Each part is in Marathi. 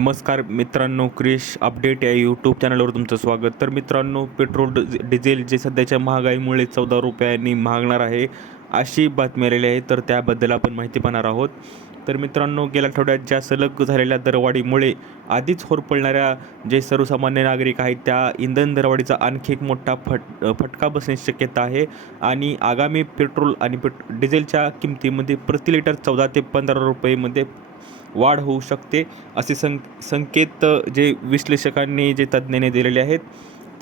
नमस्कार मित्रांनो, क्रिश अपडेट या यूट्यूब चॅनलवर तुमचं स्वागत. तर मित्रांनो, पेट्रोल डिझेल जे सध्याच्या महागाईमुळे 14 रुपयांनी महागणार आहे अशी बातमी आलेली आहे. तर त्याबद्दल आपण माहिती पाहणार आहोत. तर मित्रांनो, गेल्या आठवड्यात ज्या सलग झालेल्या दरवाढीमुळे आधीच होरपळणाऱ्या जे सर्वसामान्य नागरिक आहेत त्या इंधन दरवाढीचा आणखी एक मोठा फटका बसण्याची शक्यता आहे. आणि आगामी पेट्रोल आणि डिझेलच्या किमतीमध्ये प्रति लिटर 14 ते 15 रुपयेमध्ये वाढ होऊ शकते असे संकेत जे विश्लेषकांनी जे तज्ज्ञांनी दिलेले आहेत.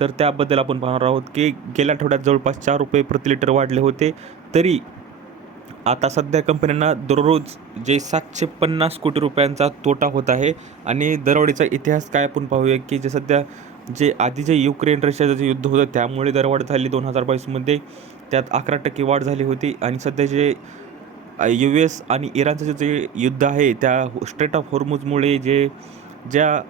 तर त्याबद्दल आपण पाहणार आहोत की गेल्या आठवड्यात जवळपास 4 रुपये प्रति लिटर वाढले होते. तरी आता सध्या कंपन्यांना दररोज जे 750 कोटी रुपयांचा तोटा होत आहे. आणि दरवाढीचा इतिहास काय आपण पाहूया की जे आधी जे युक्रेन रशियाचं जे युद्ध होतं त्यामुळे दरवाढ झाली 2022मध्ये. त्यात 11% वाढ झाली होती. आणि सध्या जे US आणि इराणचं जे युद्ध आहे त्या स्ट्रेट ऑफ हॉर्मुझमुळे ज्या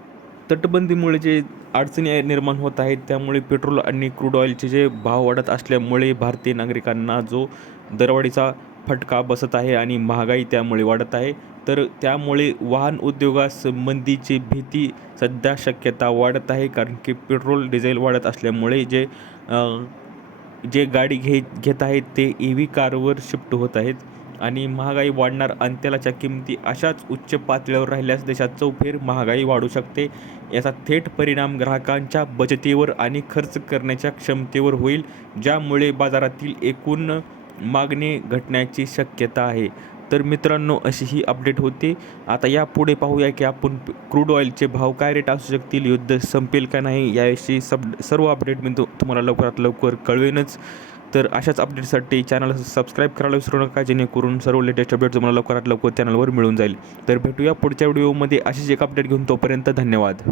तटबंदीमुळे जे अडचणी निर्माण होत आहेत त्यामुळे पेट्रोल आणि क्रूड ऑइलचे जे भाव वाढत असल्यामुळे भारतीय नागरिकांना जो दरवाढीचा फटका बसत आहे आणि महागाई त्यामुळे वाढत आहे. तर त्यामुळे वाहन उद्योगासंबंधीची भीती सध्या शक्यता वाढत आहे. कारण की पेट्रोल डिझेल वाढत असल्यामुळे जे गाडी घेत आहेत ते EV कारवर शिफ्ट होत आहेत. आणि महागाई वाढणार आणि तेलाच्या किमती अशाच उच्च पातळीवर राहिल्यास देशात चौफेर महागाई वाढू शकते. याचा थेट परिणाम ग्राहकांच्या बचतीवर आणि खर्च करण्याच्या क्षमतेवर होईल, ज्यामुळे बाजारातील एकूण मागणी घटण्याची शक्यता आहे. तर मित्रांनो, अशी ही अपडेट होती. आता यापुढे पाहूया की आपण क्रूड ऑइलचे भाव काय रेट असू शकतील, युद्ध संपेल का नाही, याविषयी सर्व अपडेट मी तुम्हाला लवकरात लवकर कळवेनच. तर अशाच अपडेटसाठी चॅनल सबस्क्राईब करायला विसरू नका, जेणेकरून सर्व लेटेस्ट अपडेट तुम्हाला लवकरात लवकर चॅनलवर मिळून जाईल. तर भेटूया पुढच्या व्हिडिओमध्ये अशीच एक अपडेट घेऊन. तोपर्यंत धन्यवाद.